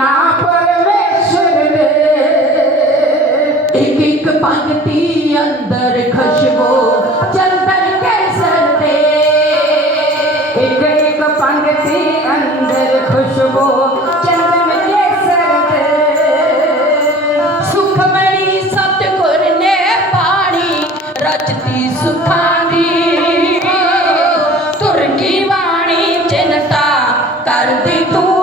ना परमेश्वर ने। एक एक पंक्ति अंदर खुशबो चंदन के सरते एक एक पंक्ति अंदर खुशबू वाणी चिंता कर तू।